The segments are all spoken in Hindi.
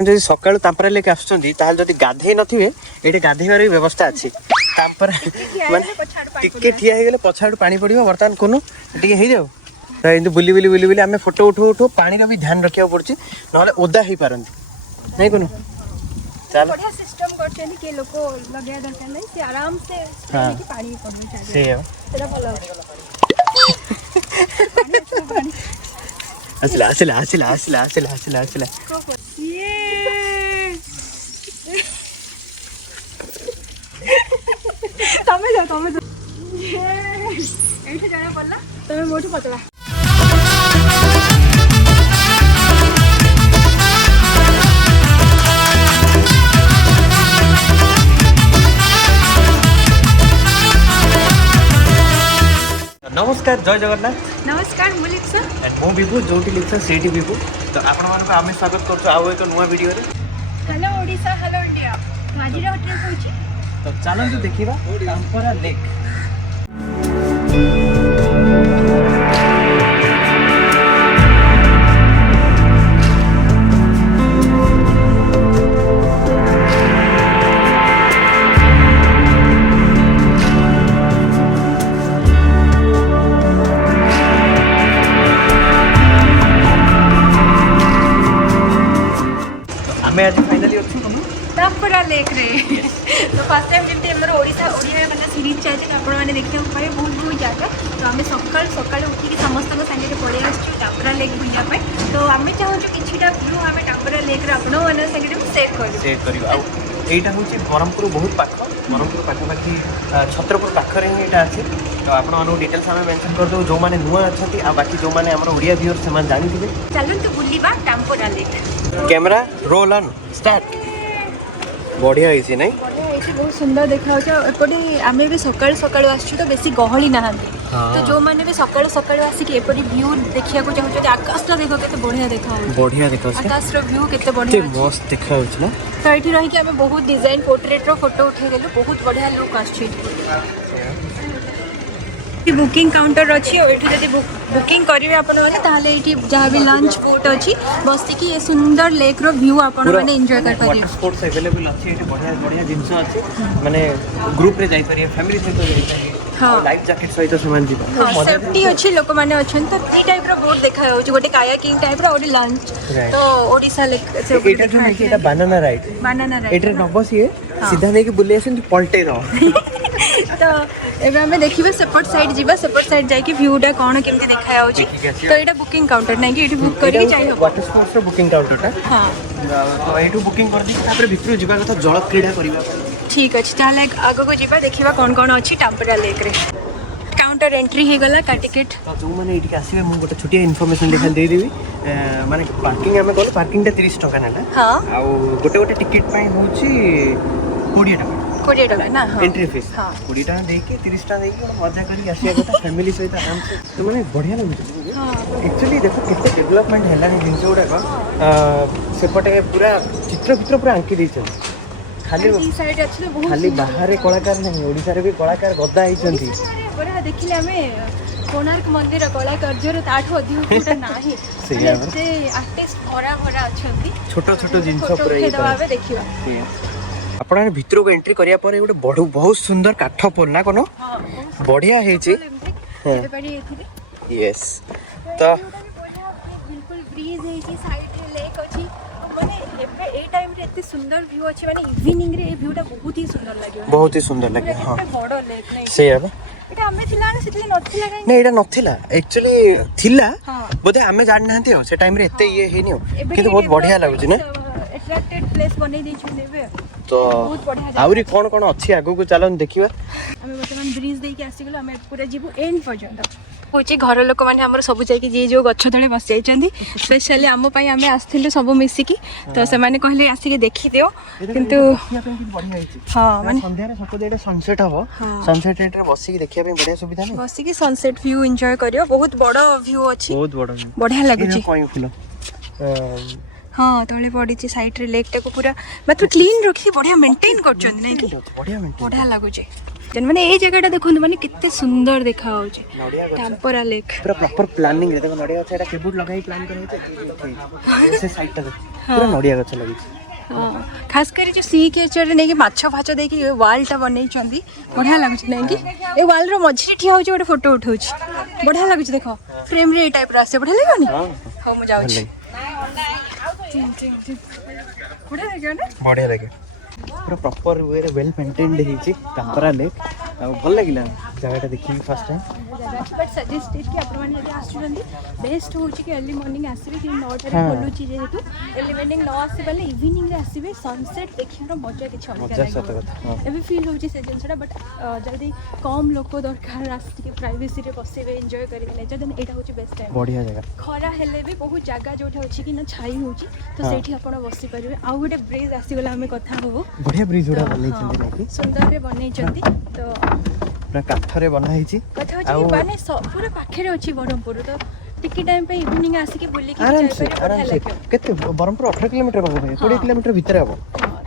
जब सकाल तांपरा लेके आसुचंदी ताल जदी गाधे नथिबे एठी गाधेबार व्यवस्था अछि तांपरा माने टिके ठिया हे गेले पछाडू पानी पड़िबो वर्तमान कोनो टिके हे जाऊ त इंदु बुली बुली बुली बुली हमें फोटो उठो पानी रो भी ध्यान रखिया पड़छि नले ओदा हे पारंती नै कोनो चल बढ़िया सिस्टम करछनी के लोक लगया दरकार नै से आराम से कि पानी पड़ो चाहिए से तेरा भलो असला असला असला असला असला असला असला ये तमे जा एठे जाना पड़ला तमे मोठू पतला नमस्कार जय जगन्नाथ नमस्कार मु लिप्सा एंड मो विभू जोटी लिप्सा सेठी विभू तो आपण मानको आमे स्वागत करछु आउ एक नुवा वीडियो रे हेलो ओडिसा हेलो इंडिया माजीरा होटल होची तो चलंतु देखिबा तांपरा लेक हमें आज फाइनली अच्छी तांपरा लेक रे तो फर्स्ट टाइम जेमते हमर ओडिसा ओडिया मतलब सीरीज चाहे तो आपण माने देखते पाए बहुत बहुत जगह तो आमे सकाल सकाल उठी के समस्त को संगे पड़े आछू तांपरा लेक बुझा पाए तो आमे चाहू जो किछिटा व्यू आमे तांपरा लेक रे आपण माने संगे शेयर करियो आ एटा होची बरहमपुर बहुत पाख बरहमपुर पाखापाखि छत्रपुर पाखरे ही एटा अछि तो आपण अनु डिटेल्स हमें मेंशन कर दो जो माने नुआ अछती आ बाकी जो माने हमर ओडिया व्यूअर समान जानि दिबे चलन तो बुल्लीबा Tampara lake camera roll on start बढ़िया होइसी नहीं बढ़िया होइसी बहुत सुंदर देखा होछ एपडी आमे भी सकाळ सकाळ आछू तो बेसी गहली नाहंती तो जो माने भी सकाळ सकाळ आसी के एपडी व्यू देखिया को चाहू आकाश तो देखो केते बढ़िया देखा होछ बढ़िया देखो आकाश रो व्यू केते बढ़िया केते मस्त देखा होछ ना तो एठी रही कि आमे बहुत डिजाइन पोर्ट्रेट रो फोटो उठे गेलु बहुत बढ़िया लुक आछी बुकिंग काउंटर अच्छी और ये जब बुकिंग करेंगे आपने जहाँ भी लंच बोट अच्छी बस कि ये सुंदर लेक रो व्यू आपण माने एंजॉय कर पारे स्पोर्ट्स अवेलेबल अच्छी एठी बढ़िया बढ़िया जिंस अच्छी माने ग्रुप रे जाई पारे फैमिली सहित जाई पारे हां लाइफ जैकेट सहित समान जी हां सेफ्टी अच्छी लोक माने अछन तो ई टाइप रो बोट देखा हो गोटे कायाकिंग टाइप रो और लंच तो ओडिसा लेक से एटा जो है एटा बनाना राइड एटा नबस ये सीधा नहीं कि बुले आछन पलटे रहो तो एबे हमें देखिबे सेपट साइड जीवा सेपट साइड जाई कि व्यूटा कोन केमते देखा होची तो एटा बुकिंग काउंटर नै कि एठी बुक करी जाई हो वाटर स्पोर्ट्स रो बुकिंग काउंटर टा हां तो एठू बुकिंग कर दी तापर भितर जीवा कथा जल क्रीड़ा करबा ठीक अछि ताले आगो को जीवा देखिबा कोन कोन अछि तांपरा लेक रे काउंटर एंट्री हे गला का टिकट तो जो माने एठी आसीबे मु गोटे छोटी इन्फॉर्मेशन लेखा दे देबी माने पार्किंग हमें गलो पार्किंग टा 30 टका नेला हां आ गोटे गोटे टिकट पई होची 20 टका 20 टका ना एंट्री फीस 20 टका दे के 30 टका दे के मजा करी आसिया कथा फैमिली सहित आराम से तो माने बढ़िया लागुची हां एक्चुअली देखो केते डेवलपमेंट हैला जिंस गुडा को सेपटे पूरा चित्र पूरा आंकी दैछ खाली ई साइड अछि बहुत खाली बाहर कलाकार नहीं ओडिसा रे भी कलाकार गद्दा आइछंती बड़ा देखिले हमें कोणार्क मंदिर कलाकार रे ताठो अधिक कोटा नाही से आर्टिस्ट भरा भरा अछंती छोटो छोटो जिंस पूरा ये दबावे देखिबा आपण भीतर को एंट्री करिया पर गोटे बड़ बहुत सुंदर काठ पोना कोनो बढ़िया हेची यस तो बिल्कुल ब्रीज हेची साइड रे लेक अछि माने ए टाइम रे एते सुंदर व्यू अछि माने इवनिंग रे ए व्यूटा बहुत ही सुंदर लागियो बहुत ही सुंदर लागे हां बड़ लेक नै से अब एटा हमें थिला ना सितले नथिला काई नहीं एटा नथिला एक्चुअली थिला बोधे हमें जान नाहंती हो से टाइम रे एते ये हेनी हो किंतु बहुत बढ़िया लागुची ना अट्रैक्टेड प्लेस बनै दै छु नेबे तो आउरी कोन कोन अछि आगु को चलन देखिबा हमें वर्तमान ब्रिज दे के आसी गेलो हमें पूरा जीवु एंड पर्यंत होची घर लोक माने हमर सब जाई कि जे जो गच्छ तळे बस जाई चंदी स्पेशली हम पई हमें आस्थिले सब मिसी की तो से माने कहले आसी के देखि दियो किंतु हां माने संध्या रे सको देडे सनसेट हो सनसेट रे बसी के देखिया पे बढ़िया सुविधा नै बसी के सनसेट व्यू एंजॉय करियो बहुत बड़ व्यू अछि बहुत बड़ बढ़िया लागुची कोई फुल हाँ तले पड़ी साइड रे लेक टाको पूरा मतलब क्लीन रखी बढ़िया मेंटेन करछन नै कि बढ़िया लागुची जन माने ए जगहटा देखो माने कितने सुंदर देखा होचे टेम्पोरा लेक पूरा प्रॉपर प्लानिंग रे देखो नडिया छै एटा केबुट लगाई प्लान करे छै से साइड टा पूरा नड़िया गछ लगी हाँ खास कर जो सी केचर नहीं कि माछ फाछ देखि वालटा बनै चंदी बढ़िया लागुच नहीं कि ए वाल रो मझी ठिया हो गोटे फोटो उठाउ बढ़िया लागुच देखो फ्रेम रे ए टाइप रो आसे बढ़िया लागोनी हां मु जाउ छी बढ़िया लगे पूरा प्रॉपर वे रे वेल मेंटेन्ड हिची टांपरा लेक भल लागिला जगह देखि फर्स्ट टाइम बट सजेस्टेड कि आपण माने यदि आसुरंदी बेस्ट होची कि अर्ली मॉर्निंग आसीबे कि 9 रे खोलुची जेहेतु अर्ली मॉर्निंग न आसी बले इवनिंग रे आसीबे सनसेट देखियार मजा किछ अलग मजा सत कथा एबे फील होची से जिनसडा बट जल्दी कम लोक दरकार रास्ते के प्राइवेसी रे बसेबे एन्जॉय करिबे नेचर देन एटा होची बेस्ट टाइम बढ़िया जगह खरा हेले भी बहुत जगह जोठा अछि कि न छाई होची तो सेठी आपण बसी परिबे आ गोटे ब्रिज आसी गला हमें कथा होबो बढ़िया ब्रिज उडा बनै छथि नाकि सुंदर रे बनै छथि तो पूरा काठरे बना हिची कथा होची माने पूरा पाखे रे अछि बरहमपुर तो टिकी टाइम पे इवनिंग आसी के बुली के आराम जाय से पारे बढ़िया लागे केते बरहमपुर 18 किलोमीटर बाबू भाई 20 किलोमीटर भीतर हबो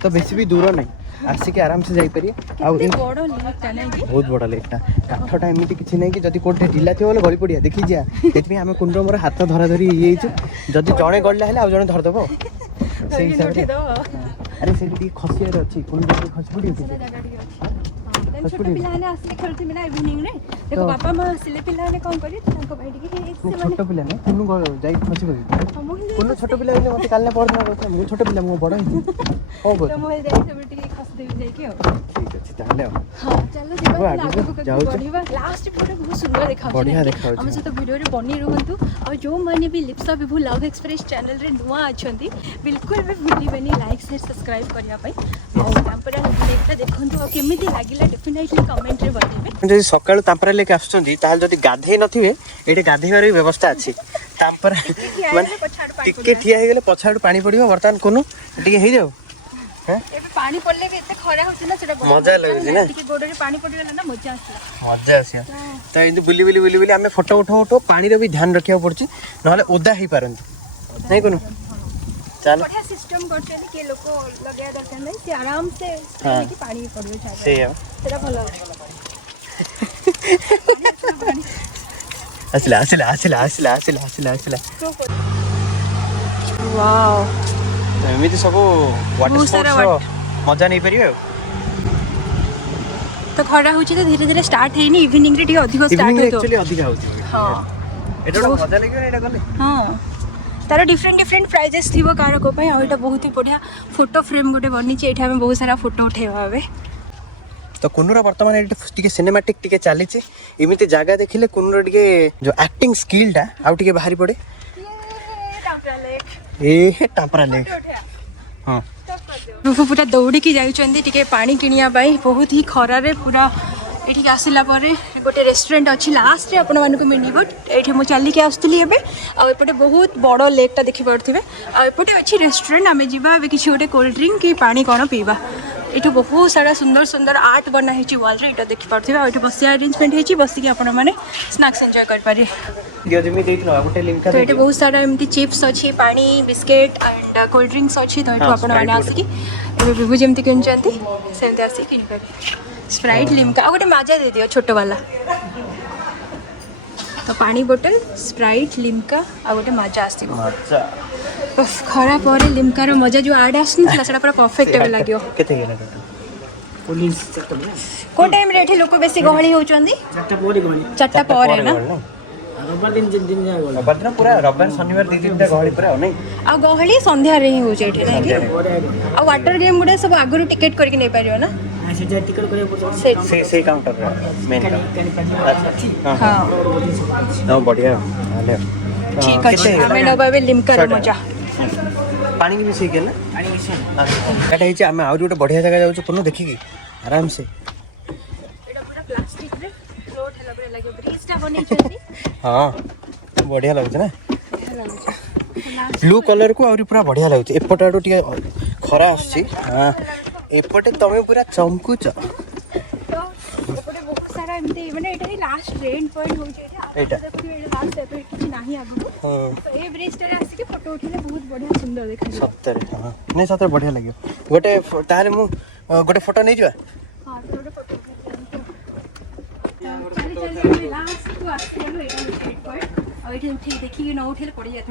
तो बेसी भी दूर नहीं आसी के आराम से जाई परिए आ बड़ लेकटा नै कि बहुत बड़ा लेकटा काठटा एमिति किछि नै कि जदी कोठे ढिला थियो बोले गଳି पड़िया देखि जा एतमी हमें कुंडो मोर हाथ धरा धरी ये छु जदी जणे गळला हेले आ जणे धर देबो से हिसाब रे अरे से टी खसियार अछि कुंडो खस पड़ी छोट पिलाने आसले खेलथि ना इवनिंग रे देखो बापा मां आसले पिलाने कोन करी तांको भाई के छोट पिला नै कुनु जाई खसि गई कुनु छोट पिला ने मते कालने पड़ना कहता मु छोट पिला मु बड़ हो गो तो मोहे जाई सब टिके खस देबी जाई के ठीक अछि ताले हां चलो जीवा लागो बढ़िबा लास्ट फोटो बहुत सुंदर देखा बढ़िया देखा हम से तो वीडियो रे बनी रहंतु और जो माने भी लिप्सा विभू लव एक्सप्रेस चैनल रे नुआ अछंती बिल्कुल भी भूली बनी लाइक शेयर सब्सक्राइब करिया पई और तांपरा लेकटा देखंतु और केमिति लागिला डेफिनेटली कमेंट रे बताइबे जदि सकाळ तांपरा लेक आछंती ताल जदि गाधे नथिबे एटे गाधेबार व्यवस्था अछि तांपरा माने टिके ठिया हे गेले पछाडू पानी पड़िबो वर्तमान कोनो टिके हे जाऊ हैं एबे पानी पड़ले भी एते खरा होछि ना सेटा मजा लागै ना टिके गोडरे पानी पड़िगला ना मजा आसला मजा आसिया त इंदु बुली बुली हमें फोटो उठो पानी रे भी ध्यान रखिया पड़छि नहले ओदा ही पारंती नहीं कोनो चलो बढ़िया सिस्टम करछे के लोक लगाया दरकार नहीं से आराम से कि पानी पड़ियो छाय से है सेटा भलो आसिला वाओ एमिति सब वाटर स्पोर्ट्स मजा नहीं परियो तो खरा होची तो धीरे धीरे स्टार्ट हेनी इवनिंग रे अधिक स्टार्ट इवनिंग होतो एक्चुअली अधिक होची हां एटा मजा लागियो एटा गले हां तार डिफरेंट प्राइजेस थिबो कार को पई और एटा बहुत ही बढ़िया फोटो फ्रेम गोटे बनी छि एठा में बहुत सारा फोटो उठेबा हबे तो कुनुरा वर्तमान एटा टिके सिनेमैटिक टिके चाली छि एमिति जागा देखिले कुनुरा टिके जो एक्टिंग स्किल टा आउ टिके बाहरी पड़े ए टांपरा लेक हां रुफु पूरा दौड़ी की जाउचंदी टिके पानी किनिया बाई बहुत ही खरा रे पूरा एठी आसिला परे गोटे रेस्टोरेंट अछि लास्ट रे आपण मानको मिनिबो एठी मो चाली के आस्तली हेबे आ एपटे बहुत बड़ लेक ता देखि परथिबे आ एपटे अछि रेस्टोरेंट आमे जिबा बे किछि गोटे कोल्ड ड्रिंक की पानी कोन पीबा एठी बहुत सारा सुंदर सुंदर आर्ट बना हेछि वॉल रे एटा देखि परथिबे आ एठी बसिया अरेंजमेंट हेछि बसी के आपण माने स्नैक्स एन्जॉय कर पारे दियो जमी देख न गोटे लिंक तो एठी बहुत सारा एमती चिप्स अछि पानी बिस्किट एंड कोल्ड ड्रिंक्स अछि तो एठी आपण माने आसी की एबे बिभु जेमती किनचंती सेमती आसी किन करे स्प्राइट लिम्का आ गोटे माजा दे दियो छोटो वाला तो पानी बोतल स्प्राइट लिम्का आ गोटे माजा आसी अच्छा बस खरा परे लिम्का रो मजा जो आड आसनी थला सेटा पूरा परफेक्ट एबे लाग्यो केते गेला पुलिस को टाइम रे एठी लोक बेसी गहली होचंदी चारटा परे ना रविवार दिन दिन जाए बोल रविवार दिन पूरा रविवार शनिवार दी दिन गहली पूरा नहीं आ गहली संध्या रे ही हो जाय एठी नहीं आ वाटर गेम गुडे सब आगुरु टिकट करके नै पारियो ना ऐसे जा टिकट करे पड़ो से काउंटर रे मेन हां हां बढ़िया हाले ठीक अछि हमें नबाबे लिम्का रो मजा पानी की भी सही गेल ना पानी मिशन एटा हिचे हमें आउर गोटे बढ़िया जगह जाउछ कोनो देखि की आराम से एटा पूरा प्लास्टिक रे फ्लोट हला बरे लागे ब्रिज ता बनै छथि हां बढ़िया लागछ ना ब्लू कलर को आउरी पूरा बढ़िया लागछ एपटा आडो टिके खरा आछि हां एपटे तमे पूरा चमकुछ तो एपटे बहुत सारा एमते माने एटा ही लास्ट रेंट पॉइंट हो जे एटा देखो एटा लास्ट एपे किछ नाही आगु हां तो ए ब्रिज ता आसी के फोटो उठिले बहुत बढ़िया सुंदर देखा सत्तर हां नहीं सत्तर बढ़िया लागियो गोटे तारे मु गोटे फोटो नै जवा हां तो गोटे फोटो चल लास्ट को आसी लो एटा रेंट पॉइंट और एटा उठी देखि के न उठिले पड़ी जात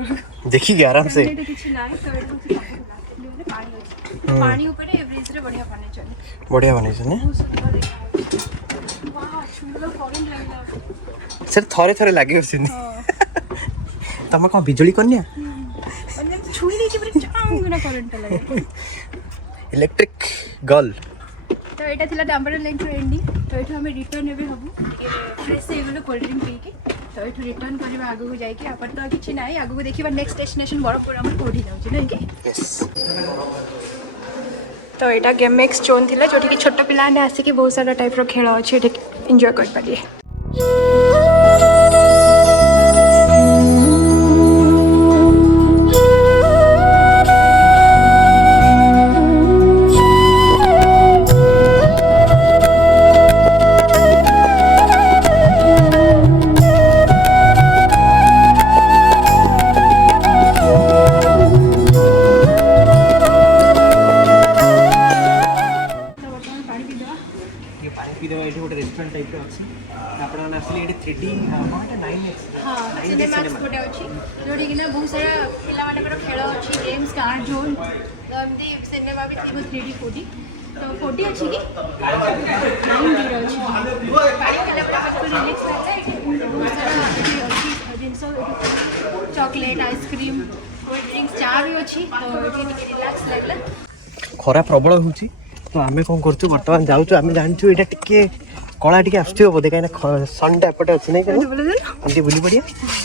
देखि के आराम से किछ नाही तो एटा पानी ऊपर ए ब्रिज रे बढ़िया बनेछन बढ़िया बनेछन बहुत सुंदर देखा वाह सुंदर फॉरेन लागला सर थरे थरे लागि होसिन तम को बिजली कन्या अन्य छुई दे कि चांग बिना करंट लगे इलेक्ट्रिक गर्ल तो एटा थिला टाम्पर लेक रो एंडिंग तो एठो हमें रिटर्न हेबे हबु फ्रेश हे गेलो कोल्ड ड्रिंक पी के तो एठो रिटर्न करबा आगु को जाई के अपन तो किछि नाही आगु को देखिबा नेक्स्ट डेस्टिनेशन बरपुर हमर कोठी जाउ छी नै कि यस तो एटा गेम एक्स जोन थिला जोठी कि छोट पिला ने आसी के बहुत सारा टाइप रो खेल अछि एठी एन्जॉय कर पालिए रेस्टोरेंट टाइप अच्छी आपन असली एटी 3D कोनटा 9x हां सिनेमैक्स कोटे अछि जोडी कि ना बहुत सारा पिला माने पर खेल अछि गेम्स कार जोन तो हमदी सिनेमा भी थी 3D 4D तो 4D अछि कि 9D अछि पानी केला पर रिलैक्स लागला एटी बहुत सारा अछि जिंसो चॉकलेट आइसक्रीम कोल्ड ड्रिंक्स चा भी अछि तो एटी रिलैक्स लागला खरा प्रबल होउची तो आमे कोन करछु वर्तमान जाउछु आमे जानछु एटा टिके कला टिके आस्थियो बोधे काइना सनडे एपटे अछि नै एमती बुली पड़िया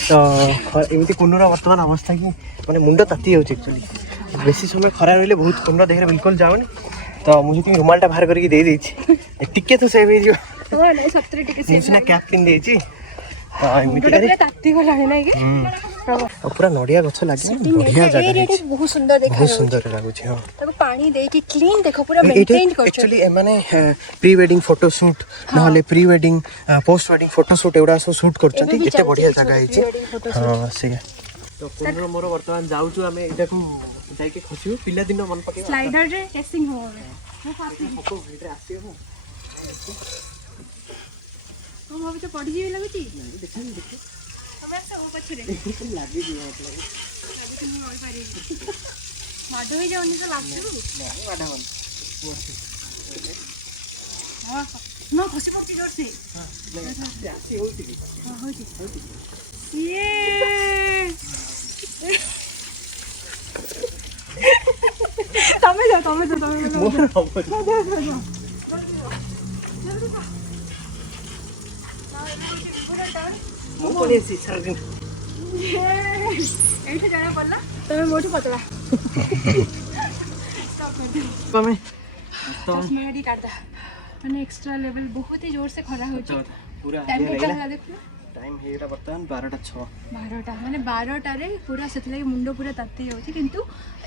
तो एमती कुनुरा वर्तमान अवस्था की माने मुंड ताती होउची एक्चुअली बेसी समय खरा रहले बहुत कुनुरा देहरे बिल्कुल जाउनी तो मुझे रुमालटा बाहर करके दे देछि टिके तो सेव हे जो हो नै 70 टिके सेव मुझे ना कैप पिन देछि तो एमती करे ताती गला नै कि पूरा नडिया गछ लागे बढ़िया जगह एरिया बहुत सुंदर देखा बहुत सुंदर लागुछि हां तब पानी दे कि क्लीन देखो पूरा मेंटेन कर एक्चुअली माने प्री वेडिंग फोटो शूट नहले pre wedding post wedding photo shoot एवडा सब शूट करछथि एते बढ़िया जगह है हां से तो पुनर मोर वर्तमान जाउछु हमें एटा को जाई के खसियो पिला दिन मन पके स्लाइडर रे टेस्टिंग हो मैं फास्ट फोटो वीडियो आसीयो हो हम भाभी तो पढ़ी जी लागुची देखा देखे हमरा से ओ पछरे लागी जी मतलब लागी तो मु ओइ पारी माडो ही जाउनी तो लागछु नहीं माडा मन हां न खसी पड़ती जोर से हां आसी होती हां होती ये तमे जा मोर हम मो कोले सी सर एठे जाना पड़ला तमे मोठू पतला स्टॉप कर दे तमे तो मेडी काटदा माने एक्स्ट्रा लेवल बहुत ही जोर से खरा हो छ पूरा टाइम केटा होला देखु टाइम हेरा वर्तमान 12:06 12टा माने 12टा रे पूरा सेतले मुंडो पूरा ताती होछि किंतु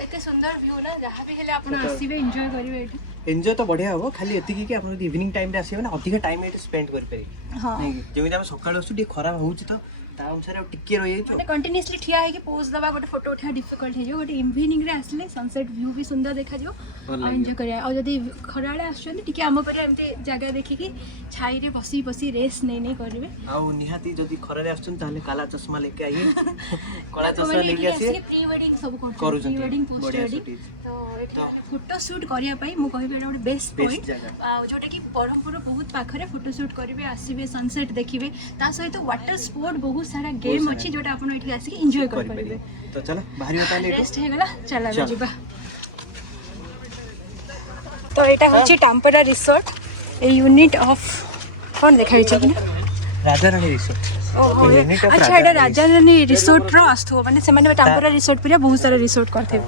एते सुंदर व्यू ना जहां भी हेले आपण आसीबे एन्जॉय करिवे एठी एन्जॉय तो बढ़िया हो खाली एति की आपण इवनिंग टाइम रे आसीबे ना अधिक टाइम एठी स्पेंड कर पारे हां जेमिति हम सकाळ आसु टी खराब होउछि तो ता अनुसार टिके रहि जाइछो माने कंटीन्यूअसली ठिया है कि पोज दबा गोटे फोटो उठा डिफिकल्ट है जो गोटे इवनिंग रे आसले सनसेट व्यू भी सुंदर देखा जो एन्जॉय करिया और जदी खराळे आछन टिके हम पर एमते जगह देखि कि छाई रे बसी बसी रेस नै नै करबे आ निहाती जदी खराळे आछन ताले काला चश्मा लेके आइए काला चश्मा लेके आसी प्री वेडिंग सब करू प्री वेडिंग पोस्ट वेडिंग तो फोटो शूट करिया पई मु कहिबे एटा गोटे बेस्ट पॉइंट जोटा कि बरहमपुर बहुत पाखरे फोटो शूट करिवे आसीबे सनसेट देखिबे ता सहित वाटर स्पोर्ट बहुत सारा गेम अछि जोटा आपण एठी आसी के एन्जॉय कर परिबे तो चलो बाहरी ताले रेस्ट हे गला चला जिबा तो एटा होछि टाम्परा रिसोर्ट ए यूनिट ऑफ कोन देखाइ छै कि राजा रानी रिसोर्ट अच्छा एटा राजा रानी रिसोर्ट रो आस्थो माने से माने टाम्परा रिसोर्ट पिया बहुत सारा रिसोर्ट करथे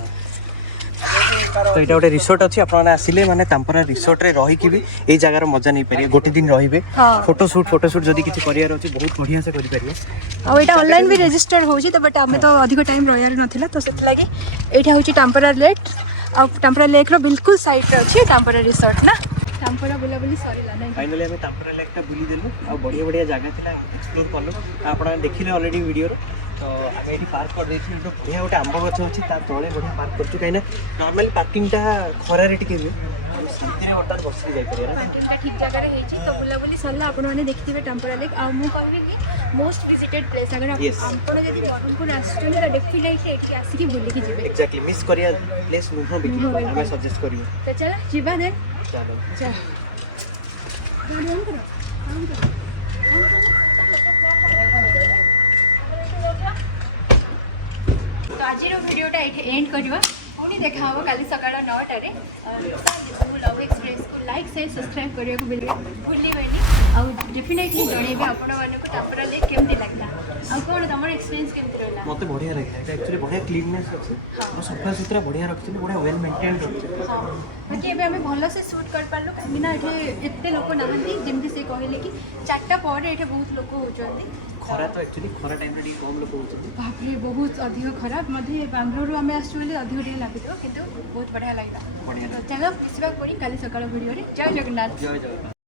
तो ये गोटे रिसोर्ट अच्छी आपने आसिले माने तांपरा रिसोर्ट रे रही कि भी ए जगार मजा नहीं पारे गोटे दिन रहिबे फोटो शूट जदी किछि करियार अछि बहुत बढ़िया से करि पारिए आ एटा ऑनलाइन भी रजिस्टर होछि त बट हमें तो अधिक टाइम रहियार नथिला तो सेत लागि एटा होछि टाम्परा लेक आ टाम्परा लेक रो बिल्कुल साइड रे अछि टाम्परा रिसोर्ट ना टाम्परा बुला बुली सरीला नै फाइनली हमें तांपरा लेक ता बुली देलु आ बढ़िया बढ़िया जगह थिला एक्सप्लोर करलु आपन देखिले ऑलरेडी वीडियो रो तो आमे एठी पार्क कर देछि तो बढ़िया गोटे आंब गछ अछि ता तळे बढ़िया पार्क करछु काइना नॉर्मली पार्किंग ता खरा रे टिके शांति बर्तमान बस जाइए कंटेंट ठीक जगह है तो बुलाबुली सरला आपने देखिए टेम्पोरा लेक आ मुझे कि मोस्ट विजिटेड प्लेस अगर Yes. आप ब्रह्मपुर आसुँच तो डेफिनेटली ये आसिक बुलिकी जी एक्जाक्टली मिस करिया प्लेस नुह भी हमें सजेस्ट करियो तो चलो जीवा देन चलो चल तो आज भिडियोटा ये एंड करवा पुणी देखा हम काली सकाळ 9टारे लव एक्सप्रेस को लाइक शेयर सब्सक्राइब करने को भूलबेनि आउ डेफिनेटली जनइबे आपण मानक टापरा लेक केमती लागला आ कोन तमर एक्सपीरियंस केमती रहला मते बढ़िया लगे এটা एक्चुअली बढ़िया क्लीननेस अछि और सफा सुथरा बढ़िया रखछि बढ़िया वेल मेंटेन रखछि हाँ बाकी एबे हमें भल से शूट कर पारलो कहीं ना एते लोक नाहंती जेमती से कहले कि 4टा पर एठे बहुत लोक होचंदी खरा तो एक्चुअली खरा टाइम रे कम लोग होछि बाप रे बहुत अधिक खराब मध्य बेंगलोर आम आसु अधिक टे लगे किंतु बहुत बढ़िया लगा बढ़िया तो चलो मिसवा पड़ी काली सकाळ भिडियो रे जय जगन्नाथ जय जय